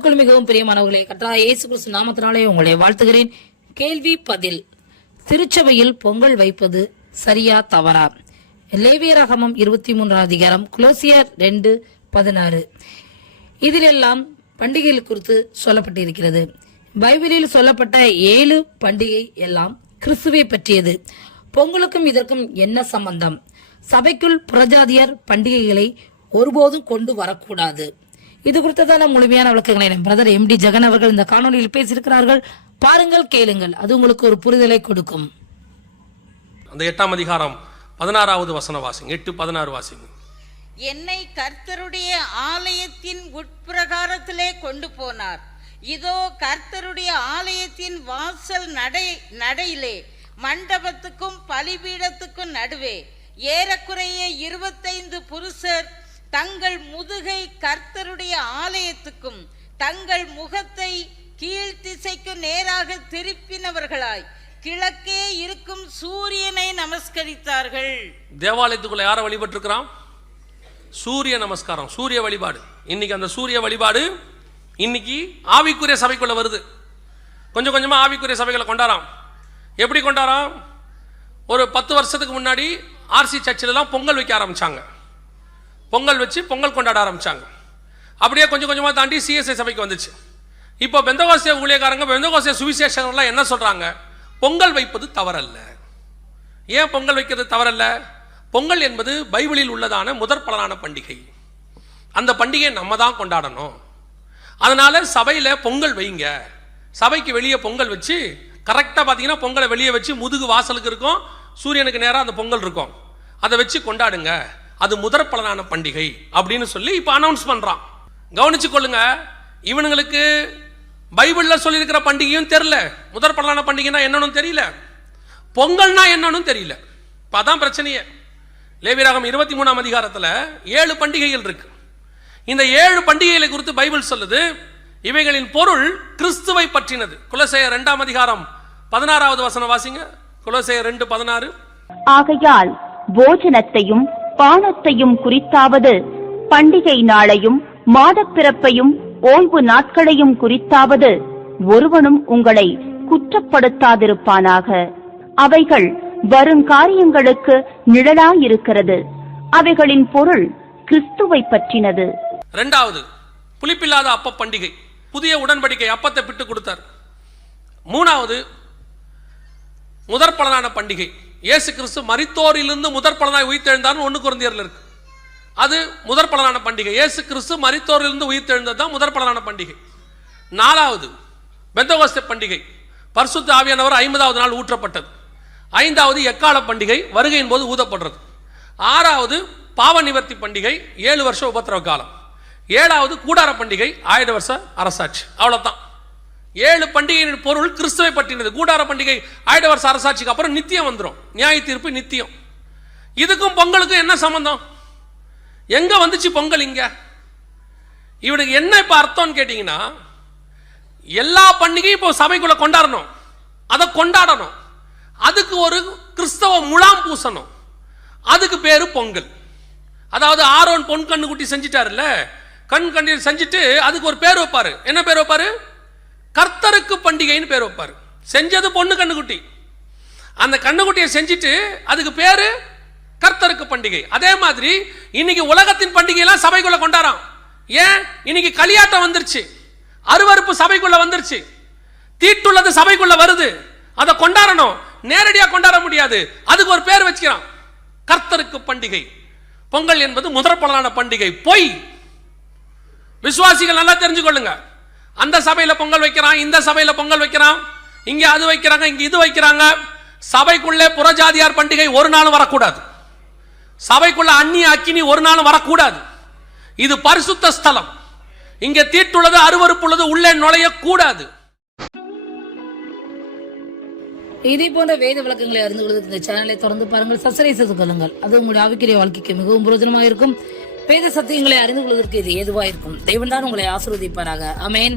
கிறிஸ்துவுக்குள் மிகவும் பிரியமானவர்களே, கர்த்தராகிய இயேசு கிறிஸ்து நாமத்தினாலே உங்களை வாழ்த்துகிறேன். கேள்வி பதில். திருச்சபையில் பொங்கல் வைப்பது சரியா தவறா? லேவியராகமம் 23 அதிகாரம், கொலோசியர் 2:16. இதிலெல்லாம் பண்டிகைகள் குறித்து சொல்லப்பட்டிருக்கிறது. பைபிளில் சொல்லப்பட்ட 7 பண்டிகை எல்லாம் கிறிஸ்துவை பற்றியது. பொங்கலுக்கும் இதற்கும் என்ன சம்பந்தம்? சபைக்குள் புறஜாதியர் பண்டிகைகளை ஒருபோதும் கொண்டு வரக்கூடாது. இது குறித்ததான முழுமையான விளக்கங்களை பிரதர் MD ஜெகன் அவர்கள் இந்த காணொலியில் பேசியிருக்கிறார்கள். பாருங்கள், கேளுங்கள், அது உங்களுக்கு ஒரு புரிதலை கொடுக்கும். அந்த 8ஆம் அதிகாரம் 16வது வசனம் வாசிங்க. 8:16 வாசிங்க. என்னை கர்த்தருடைய ஆலயத்தின் உட்பிரகாரத்திலே கொண்டு போனார். இதோ கர்த்தருடைய ஆலயத்தின் வாசல் நடையிலே மண்டபத்துக்கும் பலிபீடத்துக்கும் நடுவே ஏறக்குறைய 25 புருஷர் தங்கள் முதுகை கர்த்தருடைய ஆலயத்துக்கும் தங்கள் முகத்தை கீழ்த்திசைக்கு நேராக திருப்பினவர்களாய் கிழக்கே இருக்கும் சூரியனை நமஸ்கரித்தார்கள். தேவாலயத்துக்குள்ள யாரை வழிபட்டிருக்கிறான்? சூரிய நமஸ்காரம், சூரிய வழிபாடு. இன்னைக்கு அந்த சூரிய வழிபாடு இன்னைக்கு ஆவிக்குரிய சபைக்குள்ள வருது. கொஞ்சம் கொஞ்சமா ஆவிக்குரிய சபைகளை கொண்டாராம். எப்படி கொண்டாராம்? ஒரு 10 வருஷத்துக்கு முன்னாடி RC சர்ச்சிலலாம் பொங்கல் வைக்க ஆரம்பிச்சாங்க. பொங்கல் வச்சு பொங்கல் கொண்டாட ஆரம்பிச்சாங்க. அப்படியே கொஞ்சம் கொஞ்சமாக தாண்டி CSI சபைக்கு வந்துச்சு. இப்போ பெந்தகோஸ்தே ஊழியக்காரங்க, பெந்தகோஸ்தே சுவிசேஷகர்லாம் என்ன சொல்றாங்க? பொங்கல் வைப்பது தவறல்ல. ஏன் பொங்கல் வைக்கிறது தவறல்ல? பொங்கல் என்பது பைபிளில் உள்ளதான முதற் பலனான பண்டிகை. அந்த பண்டிகையை நம்ம தான் கொண்டாடணும். அதனால சபையில் பொங்கல் வைங்க. சபைக்கு வெளியே பொங்கல் வச்சு கரெக்டாக பார்த்தீங்கன்னா பொங்கலை வெளியே வச்சு முதுகு வாசலுக்கு இருக்கும், சூரியனுக்கு நேராக அந்த பொங்கல் இருக்கும், அதை வச்சு கொண்டாடுங்க. அது முதற் பலனான பண்டிகை அப்படின்னு சொல்லி இப்போ அனௌன்ஸ் பண்ணுறான். கவனிச்சு கொள்ளுங்க, இவனுங்களுக்கு பைபிளில் சொல்லியிருக்கிற பண்டிகையும் தெரியல, முதற் பலனான பண்டிகைனா என்னன்னு தெரியல, பொங்கல்னா என்னன்னு தெரியல. இப்போ அதான் பிரச்சனையே. லேவியராகமம் 23ஆம் அதிகாரத்தில் 7 பண்டிகைகள் இருக்கு. இந்த 7 பண்டிகைகளை குறித்து பைபிள் சொல்லுது. இவைகளின் பொருள் கிறிஸ்துவை பற்றினது. கொலோசையர் 2ஆம் அதிகாரம் 16வது வசனம் வாசிங்க. கொலோசையர் 2:16. ஆகையால் போஜனத்தையும் பானத்தையும் குறித்தாவது, பண்டிகை நாளையும் மாதப்பிறப்பையும் ஓய்வு நாட்களையும் குறித்தாவது ஒருவனும் உங்களை குற்றப்படுத்தாதிருப்பானாக. அவைகள் வருங்காரியங்களுக்கு நிழலாயிருக்கிறது. அவைகளின் பொருள் கிறிஸ்துவை பற்றினது. 2வது புளிப்பில்லாத அப்ப பண்டிகை, புதிய உடன்படிக்கை அப்பத்தை பிட்டு கொடுத்தார். 3வது முதற் பலனான பண்டிகை, இயேசு கிறிஸ்து மரித்தோரிலிருந்து முதற் பலனாய் உயிர்த்தெழுந்தார்னு 1 கொரிந்தியர்ல இருக்கு. அது முதற் பலனான பண்டிகை. இயேசு கிறிஸ்து மரித்தோரிலிருந்து உயிர்த்தெழுந்தது தான் முதற் பலனான பண்டிகை. 4வது பெந்தகோஸ்தே பண்டிகை, பரிசுத்த ஆவியானவர் 50வது நாள் ஊற்றப்பட்டது. 5வது எக்கால பண்டிகை, வருகையின் போது ஊதப்படுறது. 6வது பாவ நிவர்த்தி பண்டிகை, 7 வருஷம் உபத்திரவ காலம். 7வது கூடார பண்டிகை, 1000 வருஷ அரசாட்சி. அவ்வளவுதான். 7 பண்டிகையின் பொருள் கிறிஸ்துவை பற்றினது. கூடார பண்டிகை 1000 வருஷ அரசாட்சிக்கு அப்புறம் நித்தியம் வந்துடும், நியாய தீர்ப்பு நித்தியம். இதுக்கும் பொங்கலுக்கும் என்ன சம்பந்தம்? எங்க வந்துச்சு பொங்கல்? இங்க இவனுக்கு என்ன இப்ப அர்த்தம்னு கேட்டீங்கன்னா, எல்லா பண்டிகையும் இப்போ சபைக்குள்ள கொண்டாடணும், அதை கொண்டாடணும், அதுக்கு ஒரு கிறிஸ்தவ முலாம் பூசணும், அதுக்கு பேரு பொங்கல். அதாவது ஆரோன் பொன் கண்ணு குட்டி செஞ்சிட்டாருல்ல, கண்ணு செஞ்சுட்டு அதுக்கு ஒரு பேர் வைப்பாரு. என்ன பேர் வைப்பாரு? கர்த்தருக்கு பண்டிகைன்னு பேர் வைப்பாரு. செஞ்சது பொண்ணு கண்ணுக்குட்டி, அந்த கண்ணுக்குட்டியை செஞ்சுட்டு அதுக்கு பேரு கர்த்தருக்கு பண்டிகை. அதே மாதிரி இன்னைக்கு உலகத்தின் பண்டிகை எல்லாம் சபைக்குள்ள கொண்டாடுறோம். ஏன்? இன்னைக்கு களியாட்டம் வந்துருச்சு, அருவருப்பு சபைக்குள்ள வந்துருச்சு, தீட்டுள்ளது சபைக்குள்ள வருது, அதை கொண்டாடணும். நேரடியா கொண்டாட முடியாது, அதுக்கு ஒரு பேர் வச்சுக்கிறான், கர்த்தருக்கு பண்டிகை. பொங்கல் என்பது முதற் பலனான பண்டிகை. பொய். விசுவாசிகள் நல்லா தெரிஞ்சுக்கொள்ளுங்க. அந்த சபையில பொங்கல் வைக்கிறான், இந்த சபையில பொங்கல் வைக்கிறான், இங்க அது வைக்கிறாங்க, இங்க இது வைக்கிறாங்க. சபைக்குள்ளே புறஜாதியார் பண்டிகை ஒரு நாளும் வரக்கூடாது. சபைக்குள்ள அந்நிய அக்கினி ஒரு நாளும் வரக்கூடாது. இது பரிசுத்த ஸ்தலம். இங்க தீட்டுள்ளது அருவருப்புள்ளது உள்ளே நுழைய கூடாது. இதே போன்ற வேத விளக்கங்களை அறிந்து கொள்வதற்கு இந்த சேனலை தொடர்ந்து பாருங்கள், சப்ஸ்கிரைப் செய்து கொள்ளுங்கள். அது உங்களுடைய ஆவிக்குரிய வாழ்க்கைக்கு மிகவும் பிரயோஜனமாக இருக்கும். வேத சத்தியங்களை அறிந்து கொள்வதற்கு இது ஏதுவாக இருக்கும். தேவன் தான் உங்களை ஆசீர்வதிப்பாராக. ஆமென்.